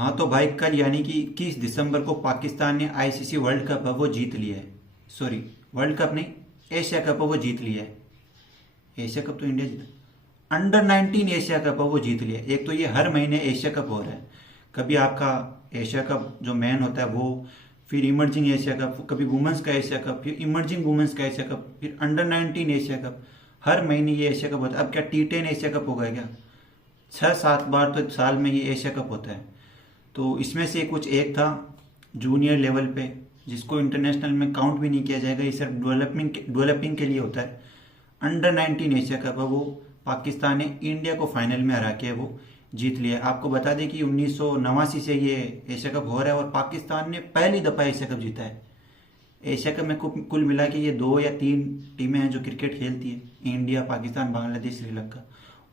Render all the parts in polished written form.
हाँ तो भाई कल यानी कि 21 दिसंबर को पाकिस्तान ने आईसीसी वर्ल्ड कप है वो जीत लिया है। सॉरी, वर्ल्ड कप नहीं, एशिया कप है वो जीत लिया है। एशिया कप तो इंडिया जीता, अंडर 19 एशिया कप है वो जीत लिया है। एक तो ये हर महीने एशिया कप हो रहा है। कभी आपका एशिया कप जो मैन होता है वो, फिर इमर्जिंग एशिया कप, कभी वुमेंस का एशिया कप, फिर इमर्जिंग वुमेंस का एशिया कप, फिर अंडर 19 एशिया कप। हर महीने ये एशिया कप होता है। अब क्या T10 एशिया कप होगा क्या? 6-7 बार तो साल में ये एशिया कप होता है। तो इसमें से कुछ एक था जूनियर लेवल पे, जिसको इंटरनेशनल में काउंट भी नहीं किया जाएगा, ये सिर्फ डेवलपिंग के लिए होता है। अंडर 19 एशिया कप है वो, पाकिस्तान ने इंडिया को फाइनल में हरा के वो जीत लिया। आपको बता दें कि 1989 से ये एशिया कप हो रहा है और पाकिस्तान ने पहली दफ़ा एशिया कप जीता है। एशिया कप में कुल मिला के ये 2 या 3 टीमें हैं जो क्रिकेट खेलती है, इंडिया, पाकिस्तान, बांग्लादेश, श्रीलंका।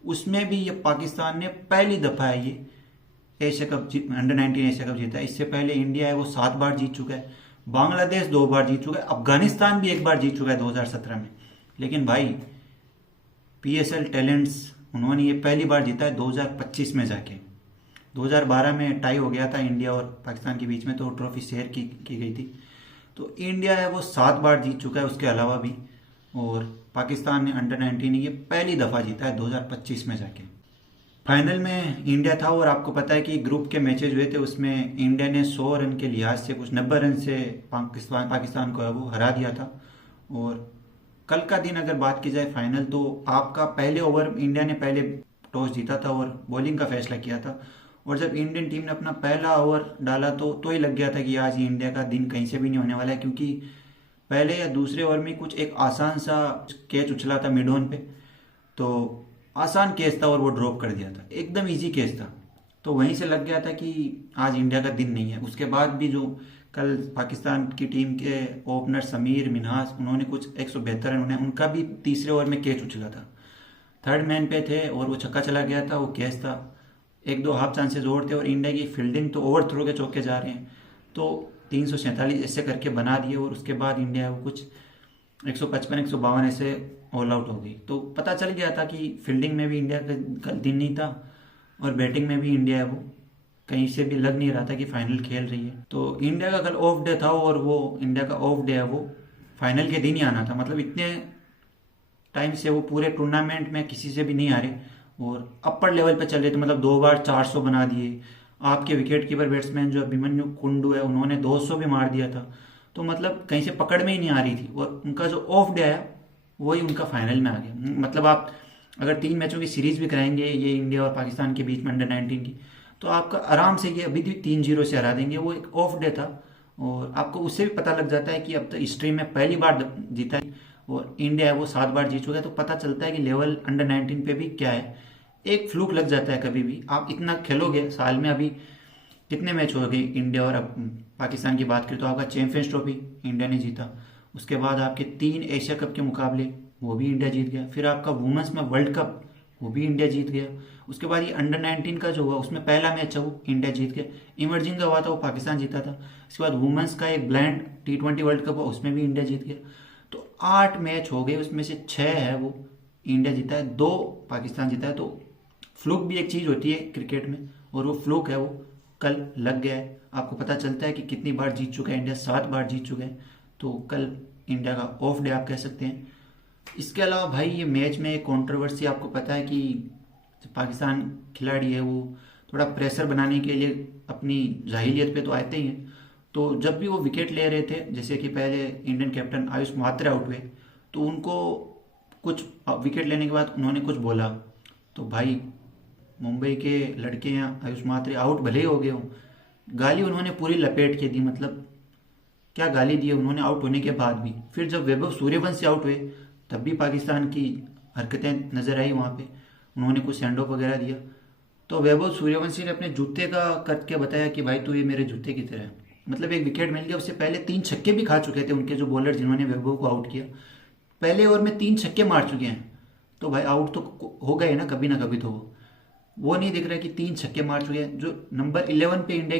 उसमें भी ये पाकिस्तान ने पहली दफ़ा है ये Asia cup under 19 Asia cup जीता है। इससे पहले इंडिया है वो 7 बार जीत चुका है, बांग्लादेश 2 बार जीत चुका है, अफगानिस्तान भी 1 बार जीत चुका है 2017 में। लेकिन भाई पीएसएल टैलेंट्स, उन्होंने ये पहली बार जीता है 2025 में जाके। 2012 में टाई हो गया था इंडिया और पाकिस्तान के बीच में, तो ट्रॉफी शेयर की गई थी। तो इंडिया है वो 7 बार जीत चुका है उसके अलावा भी, और पाकिस्तान ने अंडर 19 ये पहली दफ़ा जीता है 2025 में जाके। फाइनल में इंडिया था और आपको पता है कि ग्रुप के मैचेज हुए थे, उसमें इंडिया ने 100 रन के लिहाज से, कुछ 90 रन से पाकिस्तान को है वो हरा दिया था। और कल का दिन अगर बात की जाए फाइनल, तो आपका पहले ओवर इंडिया ने पहले टॉस जीता था और बॉलिंग का फैसला किया था। और जब इंडियन टीम ने अपना पहला ओवर डाला तो ही लग गया था कि आज ये इंडिया का दिन कहीं से भी नहीं होने वाला है, क्योंकि पहले या दूसरे ओवर में कुछ एक आसान सा कैच उछला था मिड ऑन पे, तो आसान केस था और वो ड्रॉप कर दिया था, एकदम इजी केस था। तो वहीं से लग गया था कि आज इंडिया का दिन नहीं है। उसके बाद भी जो कल पाकिस्तान की टीम के ओपनर समीर मिन्हास, उन्होंने कुछ 172 रन, उनका भी तीसरे ओवर में कैच उछला था, थर्ड मैन पे थे और वो छक्का चला गया था, वो कैच था। 1-2 हाफ चांसेस और थे और इंडिया की फील्डिंग तो ओवर थ्रो के चौके जा रहे हैं, तो 347 ऐसे करके बना दिए। और उसके बाद इंडिया वो कुछ 155-152 ऐसे ऑल आउट हो गई। तो पता चल गया था कि फील्डिंग में भी इंडिया का कल दिन नहीं था और बैटिंग में भी इंडिया है वो कहीं से भी लग नहीं रहा था कि फाइनल खेल रही है। तो इंडिया का कल ऑफ डे था और वो इंडिया का ऑफ डे है वो फाइनल के दिन ही आना था। मतलब इतने टाइम से वो पूरे टूर्नामेंट में किसी से भी नहीं हारे और अपर लेवल पे चल रहे थे। मतलब 2 बार 400 बना दिए। आपके विकेट कीपर बैट्समैन जो अभिमन्यु कुंडू है, उन्होंने 200 भी मार दिया था। तो मतलब कहीं से पकड़ में ही नहीं आ रही थी और उनका जो ऑफ डे आया वही उनका फाइनल में आ गया। मतलब आप अगर 3 मैचों की सीरीज भी कराएंगे ये इंडिया और पाकिस्तान के बीच में अंडर 19 की, तो आपका आराम से ये अभी भी 3-0 से हरा देंगे। वो एक ऑफ डे था और आपको उससे भी पता लग जाता है कि अब तक हिस्ट्री में पहली बार जीता है और इंडिया है वो 7 बार जीत चुका है। तो पता चलता है कि लेवल अंडर 19 पे भी क्या है। एक फ्लूक लग जाता है कभी भी, आप इतना खेलोगे साल में। अभी कितने मैच हो गए इंडिया और अब पाकिस्तान की बात करें तो आपका चैंपियंस ट्रॉफी इंडिया ने जीता, उसके बाद आपके 3 एशिया कप के मुकाबले वो भी इंडिया जीत गया, फिर आपका वुमेंस में वर्ल्ड कप वो भी इंडिया जीत गया, उसके बाद ये अंडर 19 का जो हुआ उसमें पहला मैच है वो इंडिया जीत गया, इमर्जिंग का हुआ था वो पाकिस्तान जीता था, उसके बाद वुमेंस का एक ब्लाइंड T20 वर्ल्ड कप हुआ उसमें भी इंडिया जीत गया। तो 8 मैच हो गए, उसमें से 6 है वो इंडिया जीता है, 2 पाकिस्तान जीता है। तो फ्लूक भी एक चीज़ होती है क्रिकेट में और वो फ्लूक है वो कल लग गया है। आपको पता चलता है कि कितनी बार जीत चुका है इंडिया, 7 बार जीत चुका है। तो कल इंडिया का ऑफ डे आप कह सकते हैं। इसके अलावा भाई ये मैच में एक कंट्रोवर्सी, आपको पता है कि जो पाकिस्तान खिलाड़ी है वो थोड़ा प्रेशर बनाने के लिए अपनी जाहिलियत पे तो आते ही हैं। तो जब भी वो विकेट ले रहे थे, जैसे कि पहले Indian captain Ayush Mhatre out हुए, तो उनको कुछ विकेट लेने के बाद उन्होंने कुछ बोला, तो भाई मुंबई के लड़के हैं आयुष म्हात्रे आउट भले ही हो गए हों, गाली उन्होंने पूरी लपेट के दी। मतलब क्या गाली दी है उन्होंने आउट होने के बाद भी। फिर जब वैभव सूर्यवंशी आउट हुए तब भी पाकिस्तान की हरकतें नजर आई वहाँ पे, उन्होंने कुछ सेंड ऑफ वगैरह दिया। तो वैभव सूर्यवंशी ने अपने जूते का करके बताया कि भाई तू ये मेरे जूते की तरह है। मतलब एक विकेट मिल गया, उससे पहले 3 छक्के भी खा चुके थे उनके जो बॉलर जिन्होंने वैभव को आउट किया, पहले ओवर में 3 छक्के मार चुके हैं। तो भाई आउट तो हो गए ना कभी तो वो नहीं दिख रहा कि 3 छक्के मार चुके हैं। जो नंबर 11 पे इंडिया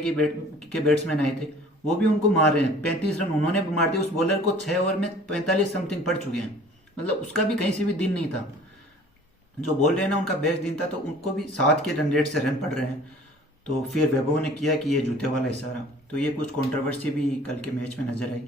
के बैट्समैन आए थे वो भी उनको मार रहे हैं, 35 रन उन्होंने भी मार दिए। उस बॉलर को 6 ओवर में 45 समथिंग पड़ चुके हैं। मतलब उसका भी कहीं से भी दिन नहीं था। जो बोल रहे हैं ना उनका बेस्ट दिन था, तो उनको भी 7 के रन रेट से रन पड़ रहे हैं। तो फिर वैभव ने किया कि ये जूते वाला इशारा, तो ये कुछ कंट्रोवर्सी भी कल के मैच में नजर आई।